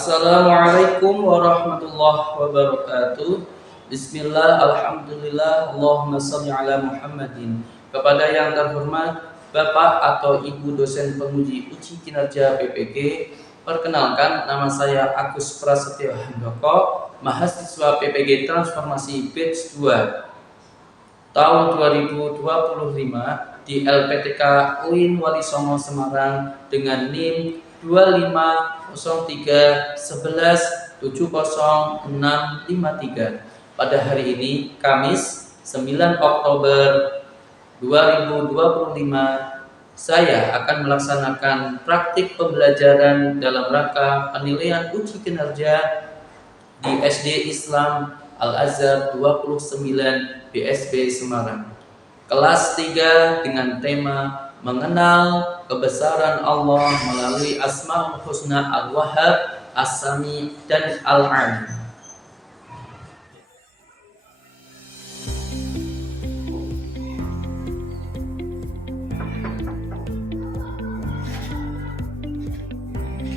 Assalamualaikum warahmatullahi wabarakatuh. Bismillah, alhamdulillah, Allahumma sholli ala Muhammadin. Kepada yang terhormat Bapak atau Ibu dosen penguji uji kinerja PPG, perkenalkan nama saya Agus Prasetyo Handoko, mahasiswa PPG Transformasi Batch 2 tahun 2025 di LPTK UIN Wali Songo Semarang dengan NIM 2501170653. Pada hari ini Kamis 9 Oktober 2025 saya akan melaksanakan praktik pembelajaran dalam rangka penilaian uji kinerja di SD Islam Al-Azhar 29 BSB Semarang. Kelas 3 dengan tema mengenal kebesaran Allah melalui Asmaul Husna Al-Wahhab, As-Sami, dan Al-Alim.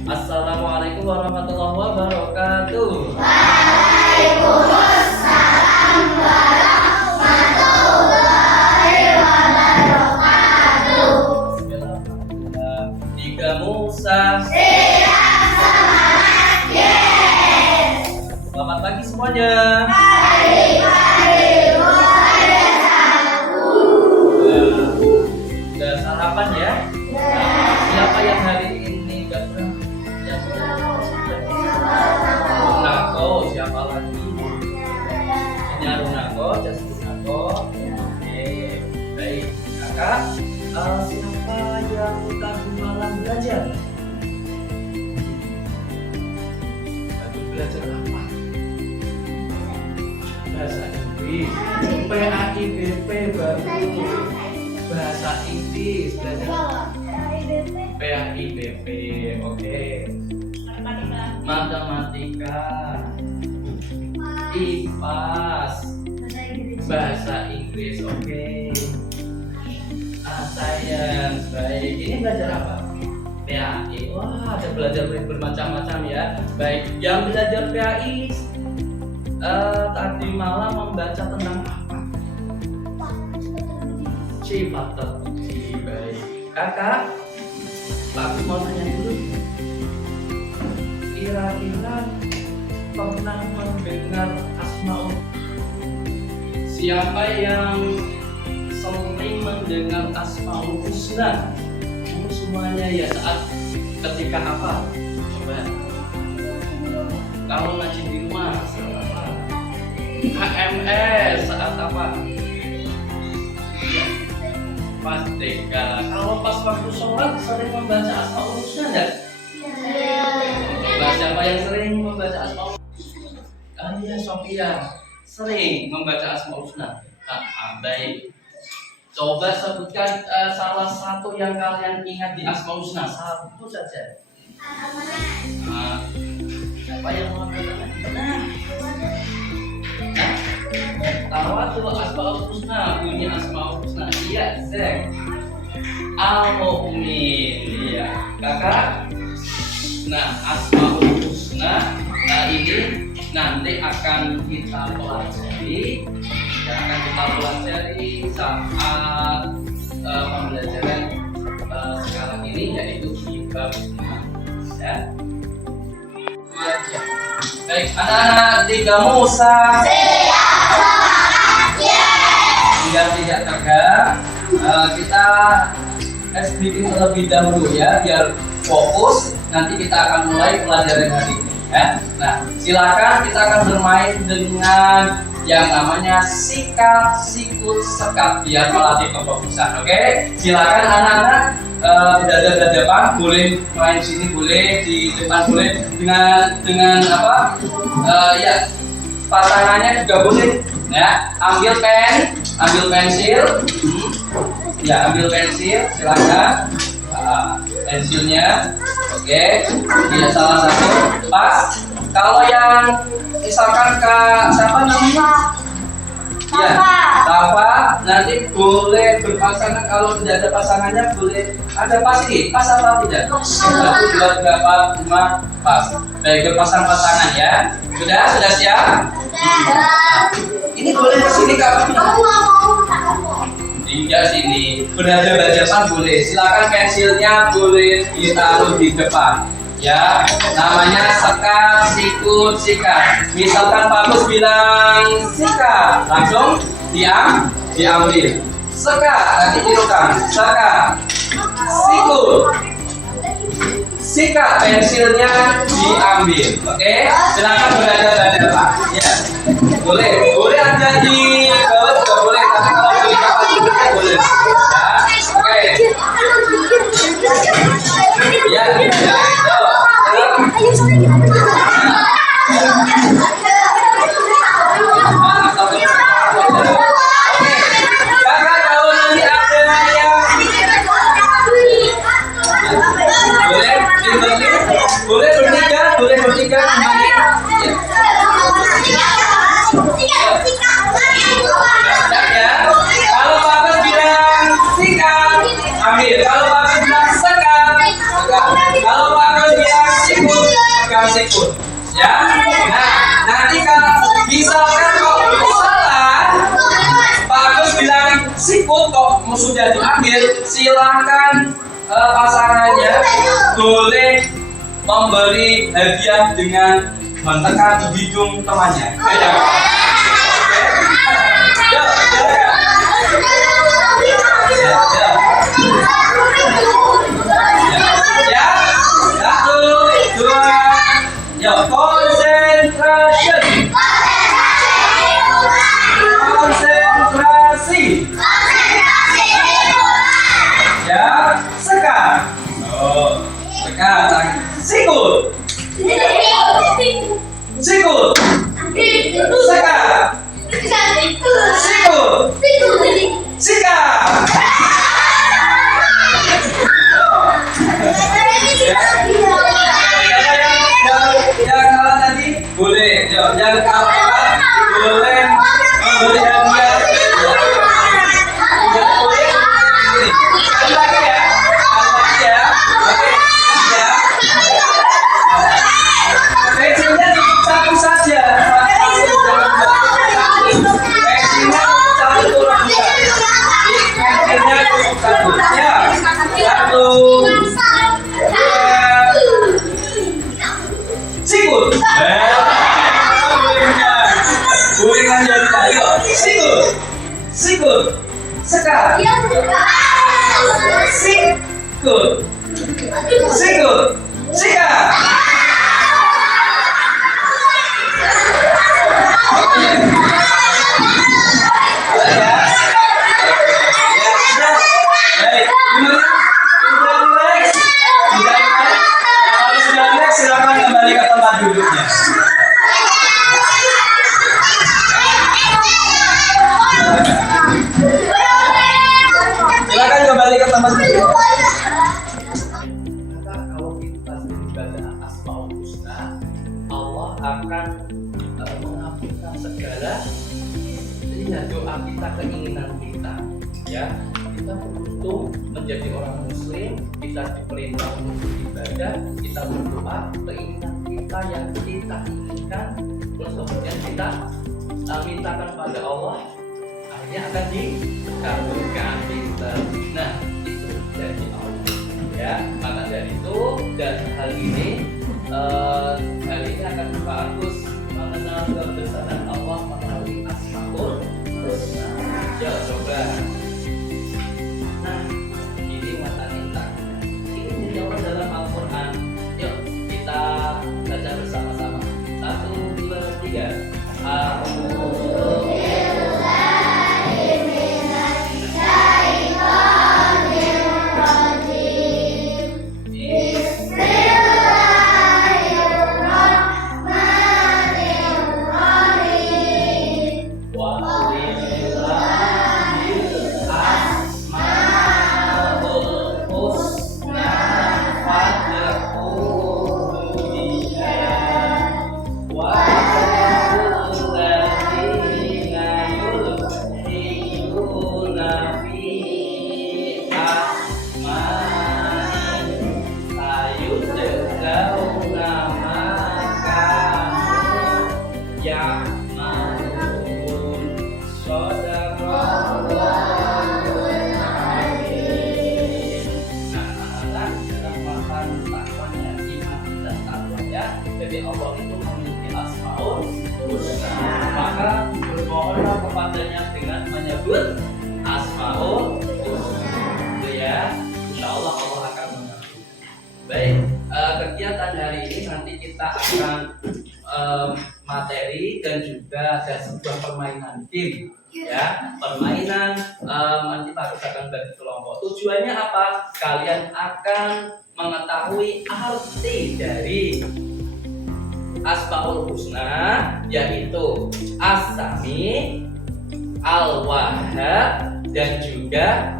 Assalamualaikum warahmatullahi wabarakatuh. Waalaikumsalam warahmatullahi wabarakatuh. Bismillahirrahmanirrahim. Tiga Musa. Siap semangat, yes. Selamat pagi semuanya. Mari mulai satu. Sudah sarapan ya? Siapa yang hari ini gak pernah? Runako, siapa lagi? Ini Runako, Jas Runako. Oke, baik. Kakak, siapa yang tadi malam belajar? Tadi belajar apa? Bahasa Inggris. PAIBP baru. Bahasa Inggris belajar. PAIBP, oke. Matematika, IPAS, bahasa Inggris, oke. Sains, baik. Ini belajar apa? PAI. Wah, ada belajar bermacam-macam ya. Baik, yang belajar PAI tadi malam membaca tentang apa? Sifat terpuji. Baik, kakak, aku mau tanya dulu. Kira-kira pernah mendengar Asmaul? Siapa yang sering mendengar Asmaul Husna? Semuanya ya, saat ketika apa? Coba. Kalau ngaji di rumah saat apa? HMS saat apa? Pas TK. Kalau pas waktu sholat sering membaca Asmaul Husna enggak? Siapa yang sering membaca Asmaul? Iya, Sofia sering membaca Asmaul Husna. Baik. Coba sebutkan salah satu yang kalian ingat di Asmaul Husna, satu saja. Siapa yang mau mengatakan? Tawatul Asmaul Husna, bunyi Asmaul Husna. Iya, Zek. Al-Mu'min. Iya, kakak. Nah, Asmaul Husna ini nanti akan kita pelajari saat pembelajaran sekarang ini, yaitu di bab 6 ya. Baik, anak-anak Tiga Musa. Siap semangat, yes. Biar tidak tegak, kita speaking terlebih dahulu ya, biar fokus. Nanti kita akan mulai pelajaran hari ini ya. Nah, silakan kita akan bermain dengan yang namanya sikat, sikut, sekat, biar melatih kefokusan. Oke? Silakan anak-anak berada di depan, boleh main sini, boleh di depan, boleh dengan apa? Ya, pasangannya juga boleh. Ya, ambil pen, ambil pensil. Ya, ambil pensil, silakan. Pensilnya. Oke, ya salah satu pas. Kalau yang misalkan Kak siapa namanya? Tafa. Ya, Tafa. nanti boleh berpasangan. Kalau tidak ada pasangannya boleh ada pas ini. Pas apa tidak? 1, 2, 3, 4, 5, pas. Baik, berpasang pasangan ya. Sudah siap? Ini boleh ke sini Kak. Hingga sini. Berhadapan boleh. Silakan pensilnya boleh ditaruh di depan. Ya, namanya sekat, sikut, sikat. Misalkan Pak Gus bilang sikat, langsung diambil. Sekat, nanti tirukan. Sekat, sikut, sikat, pensilnya diambil. Oke, silakan berhadapan. Ya, boleh ada di bawah juga boleh, tapi kalau di kapal juga boleh. Ya, oke. Ya, boleh bertiga kembali. Ya. Kalau Bapak bilang sikat, ambil. Kalau Bapak bilang sekat, kalau Bapak bilang sikut, pegang sikut. Ya. Nah, nanti kalau misalkan kok salah, Bagus bilang sikut kok sudah diambil, silakan pasangannya boleh memberi hadiah dengan menekan hidung temannya. Ya, 1, 2, ya, konsentrasi. Ya, sekat. Sekat. Sikut. Sikut. Sekat. Sikut. Sikat. Yang kalah tadi boleh, yang kalah boleh memberi hadiah. Lagi ya. Oke, ya. Pensilnya cukup satu saja. Pensilnya satu turun. Pensilnya cukup satu. Ya. 1, 2, sikut. Boleh jadi ayo. Sikut. Sekat. Sikut. Sikat. Silakan kembali ke tempat duduknya. Silakan kembali ke tempat duduk. Kalau kita beribadah Asmaul Husna, Allah akan mengabulkan segala doa kita, keinginan kita. Ya, kita beruntung menjadi orang Muslim, kita diperintah untuk beribadah, kita berdoa, keinginan kita yang kita inginkan, terus kemudian kita mintakan pada Allah, akhirnya akan dikabulkan. Nah, itu dari Allah. Ya, maka dari itu dan hal ini akan bagus mengenal kebesaran Allah melalui Asmaul Husna. Ya, coba. Nah, ini mata kita. Ini dijawab dalam Al-Quran. Yuk, kita baca bersama-sama. 1, 2, 3. Bismillahirrahmanirrahim. Jadi Allah itu memiliki Asmaul Husna. Maka bermohonlah kepadanya dengan menyebut Asmaul Husna. Gitu ya. Insya Allah Allah akan mengerti. Baik, kegiatan hari ini nanti kita akan materi dan juga ada sebuah permainan game. Ya, permainan nanti Pak Agus akan bagi kelompok. Tujuannya apa? Kalian akan mengetahui arti dari Asmaul Husna, yaitu As-Sami, Al-Wahhab, dan juga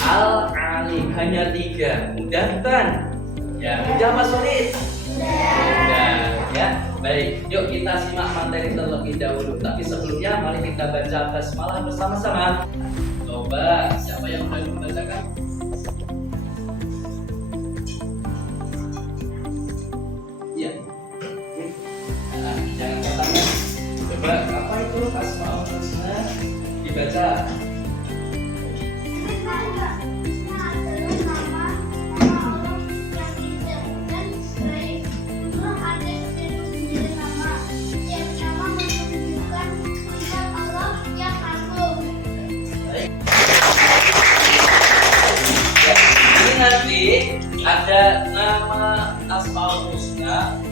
Al-Alim. Hanya 3. Mudah kan? Ya, mudah apa sulit? Mudah. Ya, baik. Yuk kita simak materi terlebih dahulu. Tapi sebelumnya mari kita baca basmalah bersama-sama. Coba siapa yang mulai membacakan? Ya. Nah, jangan katanya. Coba apa itu Asmaul Husna? Dibaca. Nanti ada nama Asmaul Husna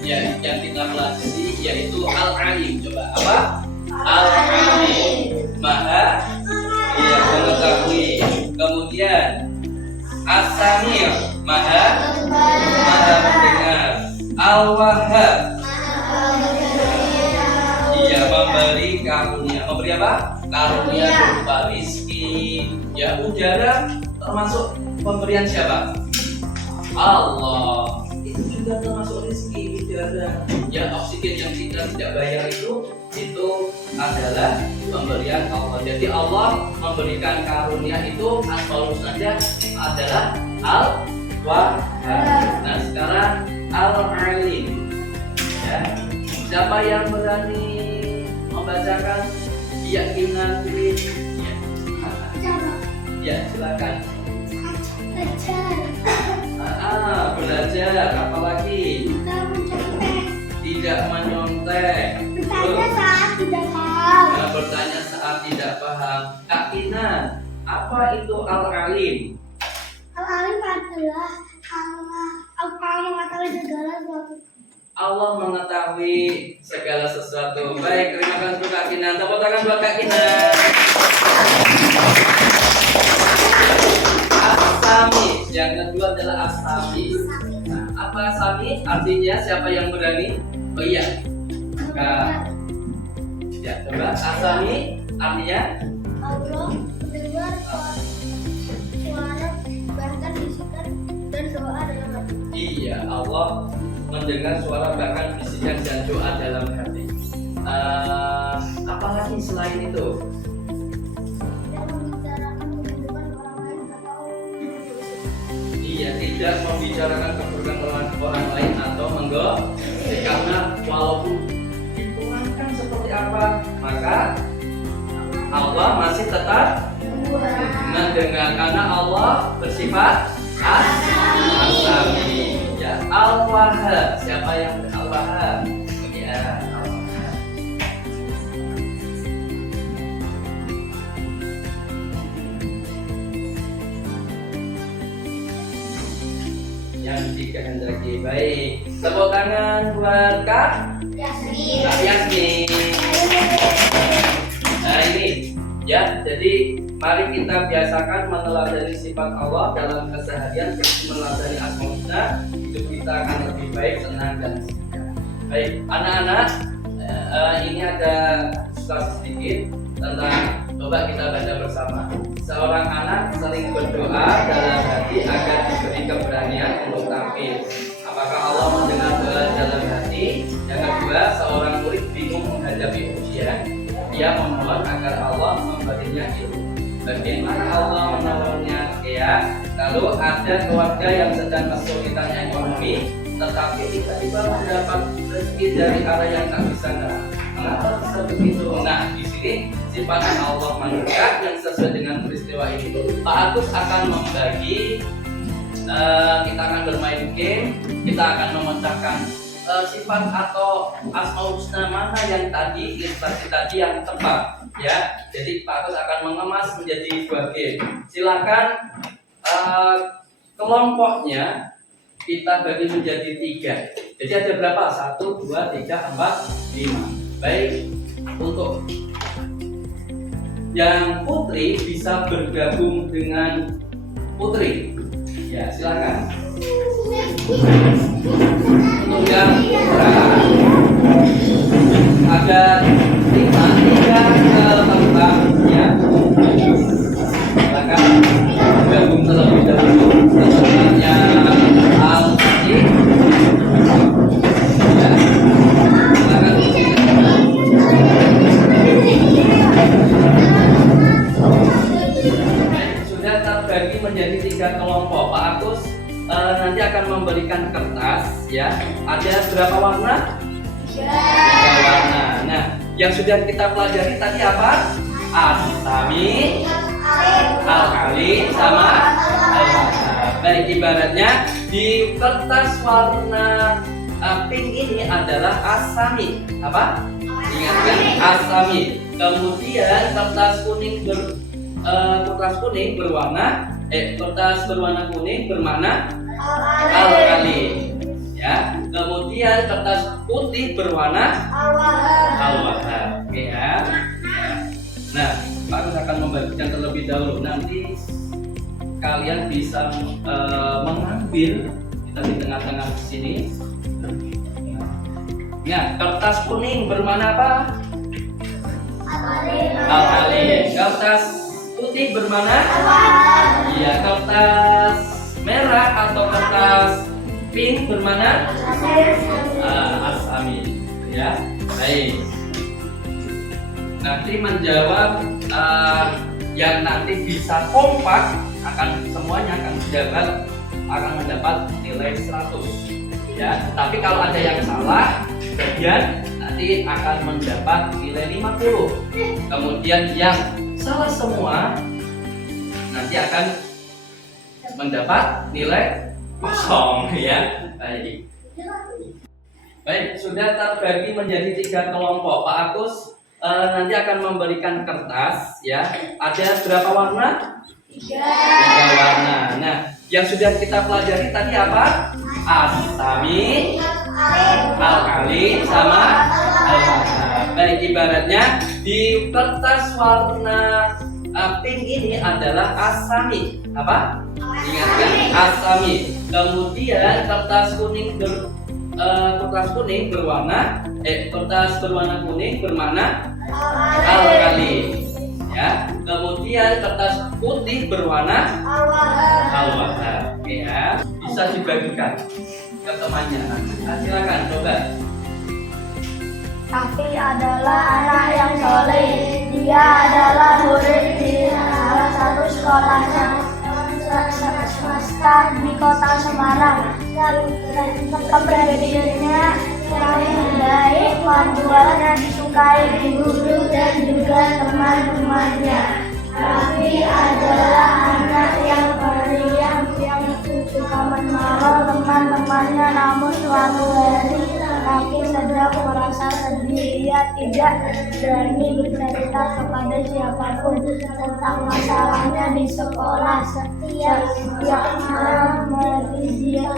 ya, yang kita pelajari yaitu Al-Alim. Coba apa? Al-Alim, Maha ya mengetahui. Kemudian As-Sami', Maha mendengar. Al-Wahhab, iya memberi karunia. Memberi apa? Karunia berupa rizki, ya udara termasuk pemberian siapa? Allah. Itu juga termasuk rezeki udara. Ya, oksigen yang kita tidak bayar itu adalah pemberian Allah. Jadi Allah memberikan karunia itu Asmaul Husna adalah Al-Wahhab. Nah, sekarang Al-Alim. Ya. Siapa yang berani membacakan keyakinan ini? Ya, silakan. Belajar apalagi? Tidak menyontek. Bertanya saat tidak paham. Kak Ina, apa itu Al-Alim? Al-Alim adalah Allah mengetahui segala sesuatu. Allah mengetahui segala sesuatu. Baik, terima kasih Kak Ina. Tepuk tangan buat Kak Ina. As-Sami, yang kedua adalah As-Sami. Nah, apa As-Sami? Artinya siapa yang berani? Oh iya. Kak. Ya, coba As-Sami artinya Allah mendengar suara bahkan bisikan dan doa dalam hati. iya, Allah mendengar suara bahkan bisikan dan doa dalam hati. Apalagi selain itu? Iya, tidak membicarakan keburukan orang lain atau menggosip, karena walaupun dikurangkan seperti apa, maka Allah masih tetap mendengar karena Allah bersifat As-Sami. Ya, Al-Wahhab. Siapa yang Al-Wahhab? Ya, Al-Wahhab. Yang dikehendaki. Baik, tepuk tangan buat Kak Yasmin. Nah ini ya, jadi mari kita biasakan meneladani sifat Allah dalam keseharian, seperti meneladani Asmaul Husna. Hidup kita akan lebih baik, senang dan setia. Baik, anak-anak, ini ada ilustrasi sedikit tentang, coba kita baca bersama. Seorang anak sering berdoa dalam hati agar diberi keberanian untuk tampil. Apakah Allah mendengar doa dalam hati? Yang kedua, seorang murid bingung menghadapi ujian. Dia memohon agar Allah memberinya ilmu. Bagaimana Allah menolongnya? Ya, lalu ada keluarga yang sedang kesulitan ekonomi, tetapi tiba-tiba mendapat rezeki dari arah yang tak disangka. Kenapa bisa begitu? Nah, di sini sifat Allah mendekat yang sesuai dengan peristiwa ini. Pak Agus akan membagi, kita akan bermain game, kita akan memecahkan sifat atau asmaul husna mana yang tadi ilustrasi tadi yang tepat ya. Jadi Pak Agus akan mengemas menjadi 2 game. Silakan kelompoknya kita bagi menjadi 3. Jadi ada berapa? 1, 2, 3, 4, 5. Baik, untuk yang putri bisa bergabung dengan putri. Ya, silakan. Untuk yang putra ada 3 kelompok ya. Silakan bergabung terlebih dahulu. Kelompoknya Al-Fati. Ya. Silakan. Sudah terbagi menjadi 3 kelompok. Pak Agus nanti akan memberikan kertas ya. Ada berapa warna? 3 warna. Nah, yang sudah kita pelajari tadi apa? Asami, alkali, sama al-wahab. Baik, ibaratnya di kertas warna pink ini adalah asami. Apa? Ingatkan asami. Kemudian kertas kuning kertas berwarna kuning bermana alkali ya. Kemudian kertas putih berwarna al-wahab. Oke ya. Nah, Pak Agus akan membagikan terlebih dahulu. Nanti kalian bisa mengambil kita di tengah-tengah sini. Nah, kertas kuning bermana apa? Alkali. Kertas putih bermana? Iya, kertas merah atau kertas pink bermana? Asami. Ya, baik. Nanti menjawab yang nanti bisa kompak semuanya akan mendapat nilai 100. Ya, tapi kalau ada yang salah, bagian nanti akan mendapat nilai 50. Kemudian yang salah semua nanti akan mendapat nilai 0 ya. Baik, sudah terbagi menjadi 3 kelompok. Pak Agus nanti akan memberikan kertas ya. Ada berapa warna? 3 warna. Nah, yang sudah kita pelajari tadi apa? Asami, alkali, sama al-wahab. Baik, ibaratnya di kertas warna pink ini adalah asami. Apa? Ingatkan asami. Kemudian kertas berwarna kuning bermana alkali ya. Kemudian kertas putih berwarna al-wahab. Oke ya. Bisa dibagikan ke temannya. Nah, silakan coba. Afi adalah anak yang soleh. Dia adalah murid di salah satu sekolah swasta di kota Semarang. Kepribadiannya yang baik, membuatnya disukai guru dan juga teman-temannya. Afi adalah anak yang pendiam, yang suka menolong teman-temannya, namun suatu hari Afi sedang merasa sedih. Ia tidak berani bercerita kepada siapapun tentang masalahnya di sekolah. Setiap malam dia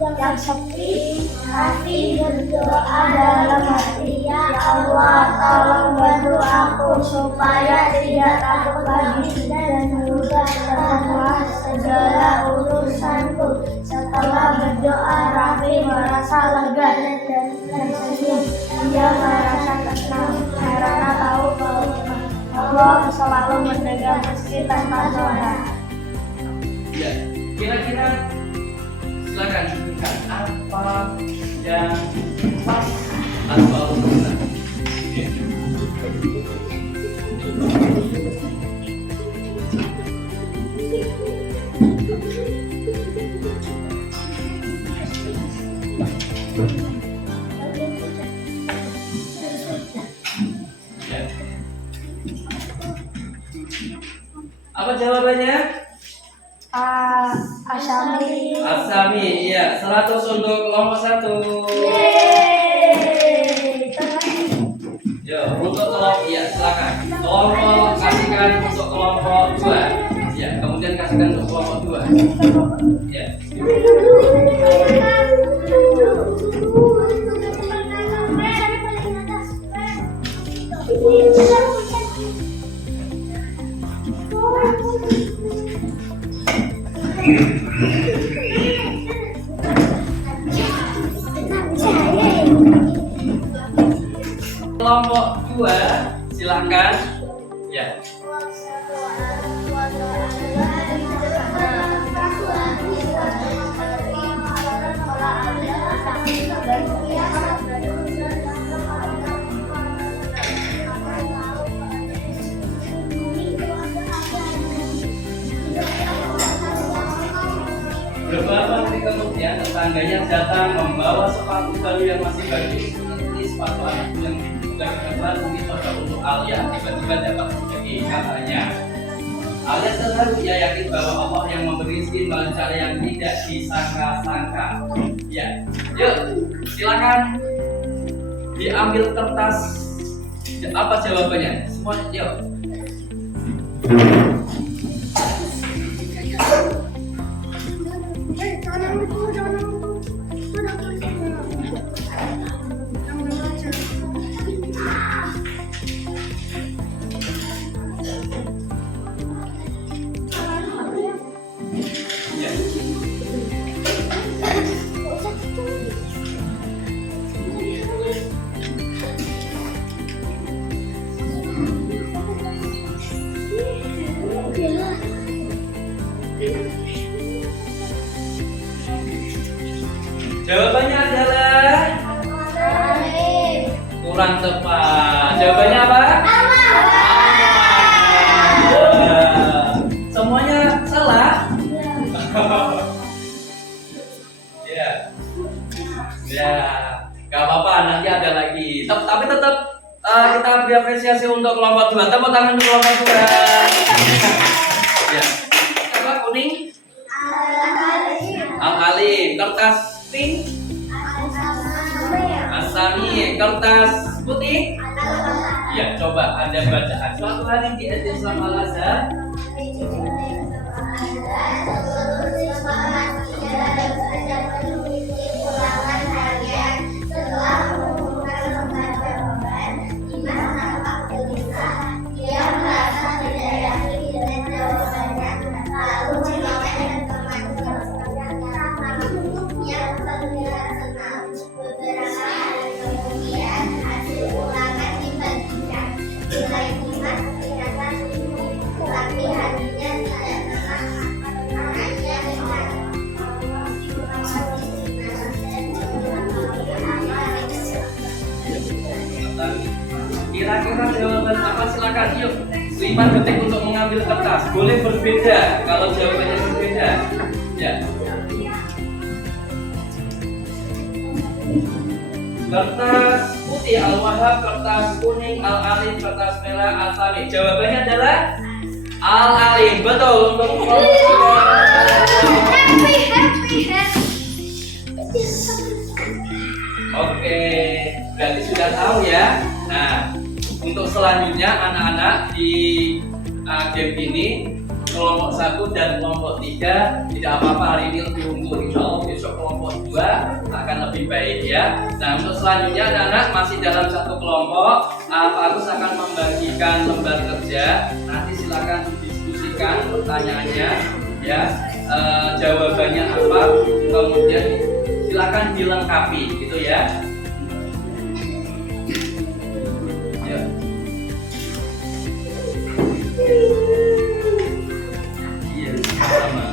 yang sepi, Afi berdoa dalam hati, ya Allah, tolong bantu aku supaya tidak takut lagi dan mudah terserah segala urusanku. Setelah berdoa, Afi merasa lega dan senyum. Dia merasa tenang karena tahu bahwa Allah selalu menjaga meski tanpa doa. Ya, kira-kira silakan tunjukkan apa yang pas atau benar. Ya. Apa jawabannya? Asami. Asami, iya. 100 untuk kelompok 1. Yeay. Yo, untuk kelompok, iya silakan. Kelompok kasihkan untuk kelompok 2. Ya, kemudian kasihkan untuk kelompok 2. Ya. Kelompok 2, silakan. Ya. Beberapa hari kemudian tetangganya datang membawa sepatu baru yang masih bagus. Ini sepatu anakku yang lagi baru ini cocok untuk Alia. Tiba-tiba dapat rezeki katanya. Alia terharu, ia yakin bahwa Allah yang memberi rezeki melalui cara yang tidak disangka-sangka. Ya, yuk silakan diambil kertas. Apa jawabannya? Semua yuk. Jawabannya adalah kurang tepat. Jawabannya apa? Semuanya salah. Ya, ya, gak apa-apa. Nanti ada lagi. Tapi tetap kita beri apresiasi untuk kelompok 2. Tepuk tangan untuk kelompok 2. Ya. Apa kuning? Al-Alim. Kertas pink? Asami. Kertas putih? Ya, coba Anda bacaan. Suatu hari di SD Islam Al-Azhar, kira-kira jawaban apa? Silakan, yuk 5 detik untuk mengambil kertas. Boleh berbeda kalau jawabannya berbeda. Ya. Kertas putih Al-Wahhab, kertas kuning Al-Alim, kertas merah Al-Sami. Jawabannya adalah Al-Alim. Betul untuk Oke, berarti sudah tahu ya. Nah, untuk selanjutnya anak-anak di game ini kelompok 1 dan kelompok 3 tidak apa-apa, hari ini lebih unggul. Insya Allah besok kelompok 2 akan lebih baik ya. Nah, untuk selanjutnya anak-anak masih dalam satu kelompok. Pak Agus akan membagikan lembar kerja. Nanti silakan didiskusikan pertanyaannya ya. Jawabannya apa, kemudian silakan dilengkapi gitu ya. Iya, sama.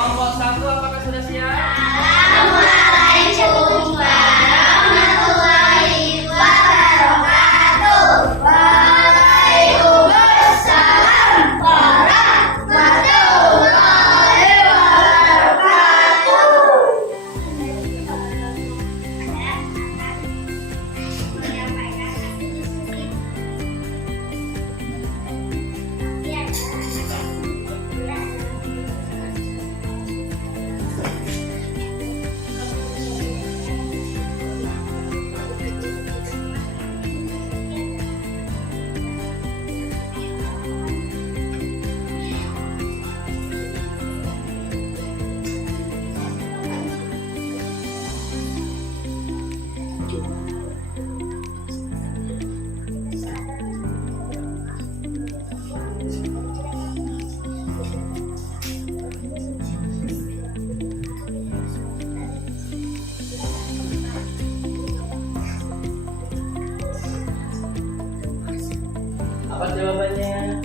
Kelompok 1 apakah sudah siap? Assalamualaikum warahmatullahi wabarakatuh. Waalaikumsalam warahmatullahi wabarakatuh. Apa jawabannya?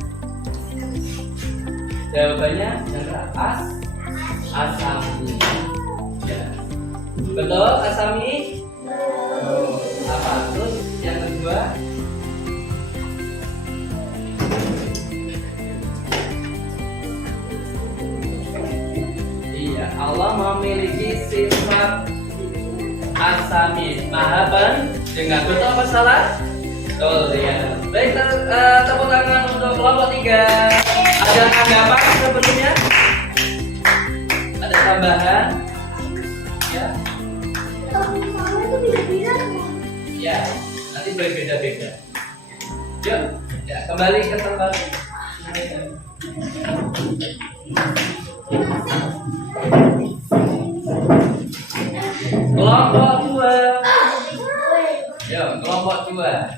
Jawabannya adalah asami. Ya. Betul, asami? Oh, apa? Terus yang kedua? Iya, Allah memiliki sifat asami, maha pendengar. Betul apa salah? Betul ya. Baik, tepuk tangan untuk kelompok 3. Ada tanggapan sebelumnya? Ada tambahan? Ya. Ya, nanti berbeda-beda. Yuk, ya, kembali ke tempat. Kelompok 2. Yuk, kelompok 2.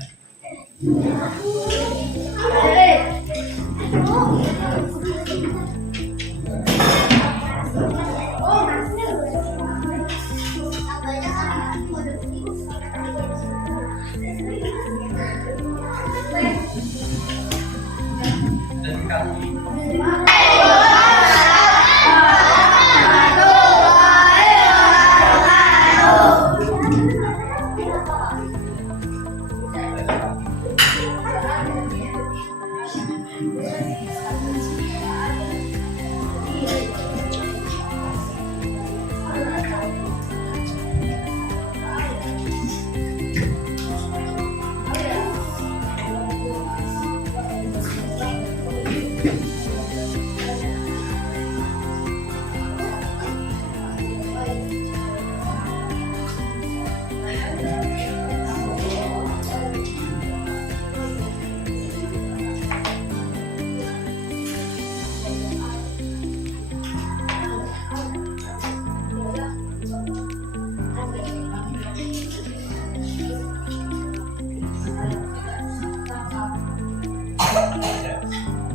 Jadi kami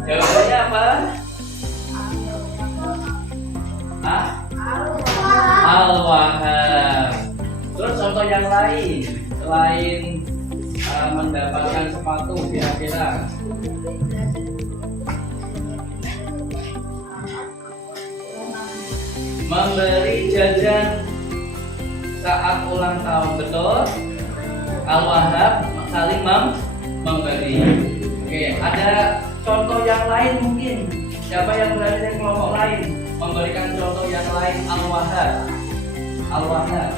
jawabannya apa? Al-Wahhab. Terus contoh yang lain selain mendapatkan sepatu kira-kira memberi jajan saat ulang tahun, betul? Al-Wahhab saling memberi. Oke, ada contoh yang lain mungkin. Siapa yang berada di kelompok lain memberikan contoh yang lain? Al-Wahhab. Al-Wahhab.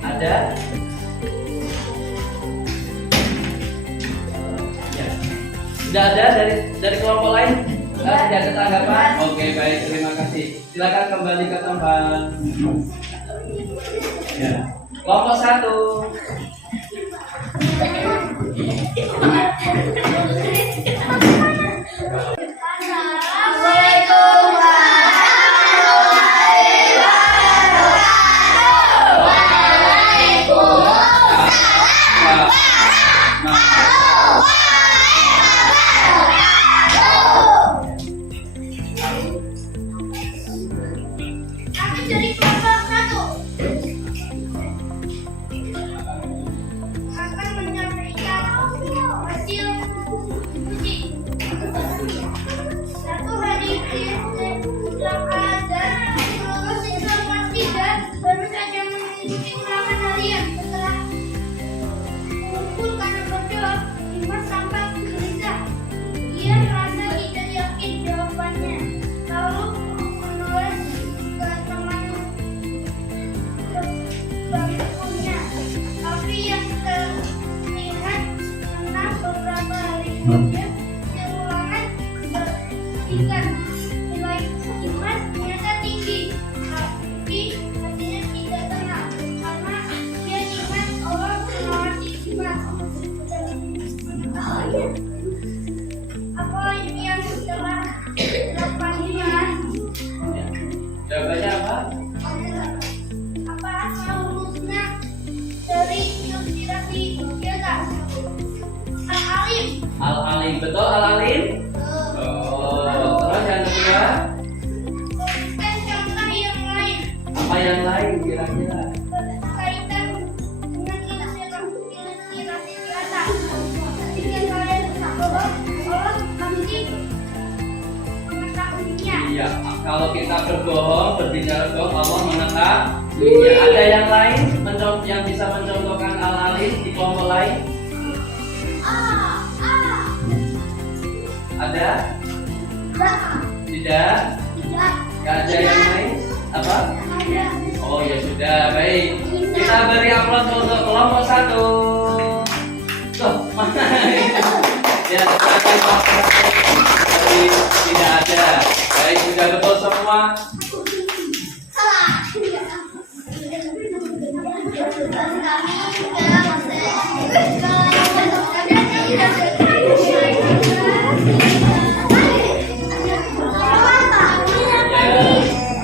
Ada? Ya. Tidak ada dari kelompok lain? Tidak ada tanggapan? Oke, baik, terima kasih. Silakan kembali ke tempat. Ya. Kelompok 1. mengikuti ulangan harian. Setelah mengumpul karena berdoa, Dimas tampak gelisah. Dia merasa tidak yakin jawabannya. Lalu menulis ke teman bangkunya. Tapi yang terlihat menang beberapa hari kemudian di ulangan bertiga. Nilai Dimas ternyata tinggi, tapi hatinya tidak tenang karena dia ingat Allah mengawasi Dimas. Apa yang telah dilakukan Dimas? Jawabannya apa? Apa asal usulnya dari inspirasi Yoga? Al-Alim. Al-Alim, betul Al-Alim? Oh, terus yang kedua? Berikan contoh yang lain Apa yang lain kira-kira? berkaitan dengan inspirasi di atas. Ketika kalian bahwa Allah pasti mengetahuinya. Iya, kalau kita berbohong, berbicara bohong, Allah mengetahuinya. Ada yang lain yang bisa mencontohkan Al-Alim di kelompok lain? Ada? Tidak? Gak ada yang lain? Apa? Oh ya sudah, baik. Kita beri aplaus untuk kelompok 1. Tuh, mana? Ya, silakan Pak. Tapi tidak ada. Baik, sudah betul semua.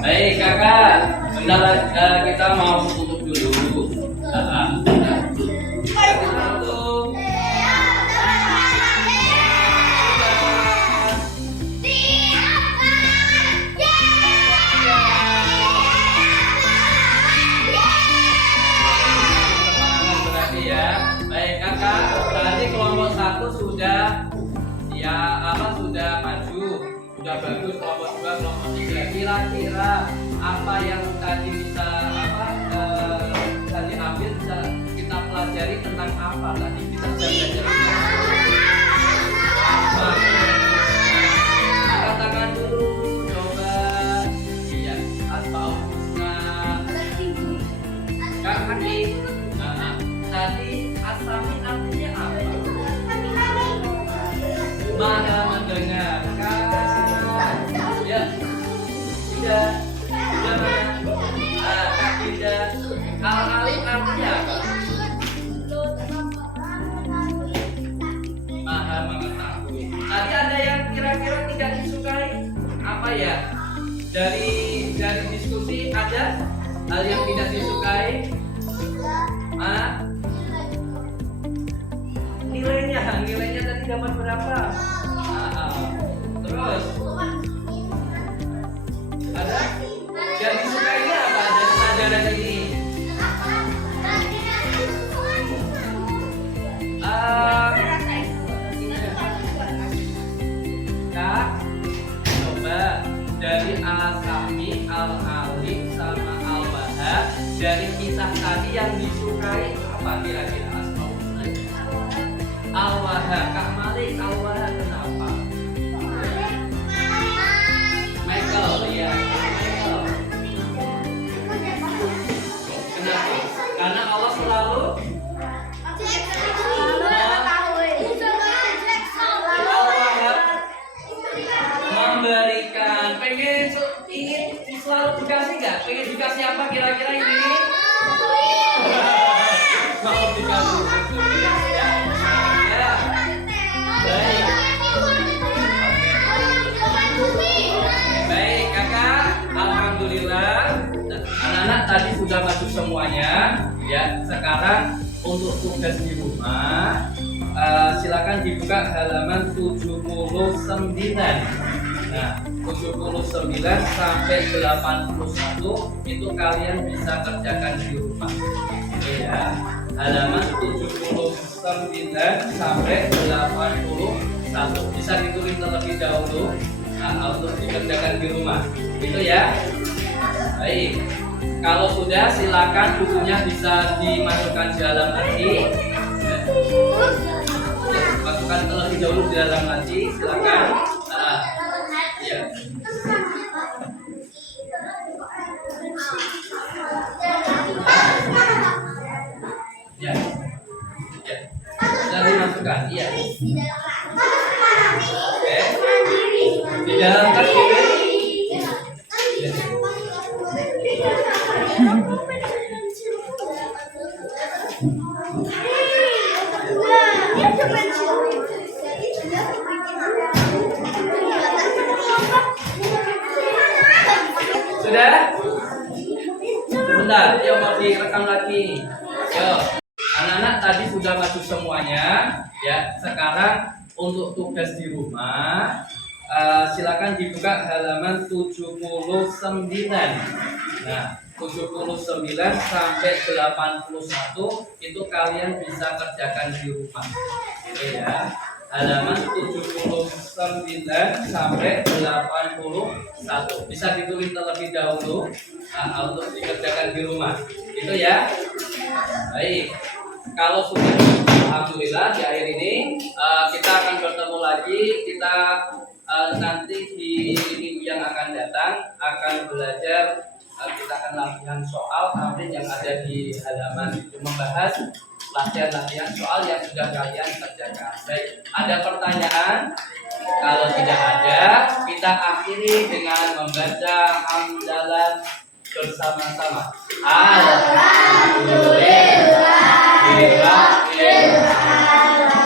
Baik kakak, bentar kita mau tutup dulu. Tutup. Semangat berarti ya. Baik kakak, tadi kelompok 1 sudah ya sudah maju, sudah bagus. Kelompok 2, kelompok 3 kira-kira apa yang tadi bisa tadi ambil bisa kita pelajari tentang apa tadi kita belajar apa? Katakan dulu coba. Iya, asmaul husna. Kak Haki, tadi asami artinya apa? Maha mendengarkan. Ya, tidak. Kak tidak. Al-Alim artinya apa? Maha mengetahui. Tadi ada yang kira-kira tidak disukai apa ya? Dari diskusi ada hal yang tidak disukai? Nilainya tadi dapat berapa? Terus ada yang disukainya apa dari pelajaran ini? Kak, coba dari Al-Sami, Al-Alim sama Al-Wahab, dari kisah tadi yang disukai apa kira-kira? Al-Wahab, Kak Malik, Al-Wahab kenapa? Michael, ya. Michael. Kenapa? Karena Allah selalu memberikan. Ingin selalu dikasih nggak? Pengen dikasih apa kira-kira ini? Mau dikasih. Ya. Baik. Baik kakak, alhamdulillah anak-anak tadi sudah masuk semuanya. Ya, sekarang untuk tugas di rumah silakan dibuka halaman 79. Nah, 79 sampai 81 itu kalian bisa kerjakan di rumah. Oke ya. Halaman 79 sampai 81 bisa ditulis terlebih dahulu untuk dikerjakan di rumah. Itu ya. Baik. Kalau sudah, silakan bukunya bisa dimasukkan di dalam nanti. Masukkan terlebih dahulu di dalam nanti, silakan. Ya. Ya. Ya. Sudah dimasukkan, iya. Oke. Di dalam tas gitu. Ya. Sudah? Sebentar, yuk mau direkam lagi. Yuk, anak-anak tadi sudah masuk semuanya. Ya, sekarang untuk tugas di rumah, silakan dibuka halaman 79. Nah, 79 sampai 81 itu kalian bisa kerjakan di rumah. Oke ya. Halaman 79 sampai 81 bisa ditulis terlebih dahulu untuk dikerjakan di rumah. Itu ya. Baik. Kalau sudah, alhamdulillah di akhir ini kita akan bertemu lagi. Kita nanti di minggu yang akan datang akan belajar. Kita akan latihan soal tamrin yang ada di halaman itu, membahas latihan-latihan soal yang sudah kalian kerjakan. Baik, ada pertanyaan? Kalau tidak ada, kita akhiri dengan membaca hamdalah bersama-sama. Alhamdulillah.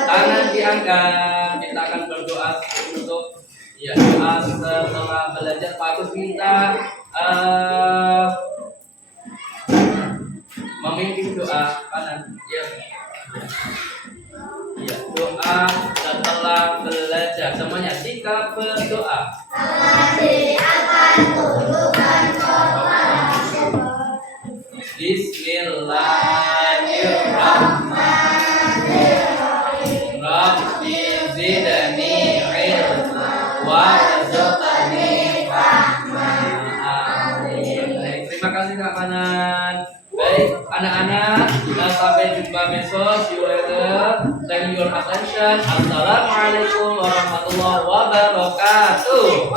Tangan diangkat. Kita akan berdoa untuk setelah belajar. Pak Agus minta memimpin doa kanan. Ya, doa setelah belajar. Semuanya sikap berdoa. Bismillahirrahmanirrahim. Rabbi zidni ilma warzuqni fahma. Amin. Terima kasih Kak Manan. Baik, anak-anak, sampai jumpa besok. See you later. Thank you your attention. Assalamualaikum warahmatullahi wabarakatuh.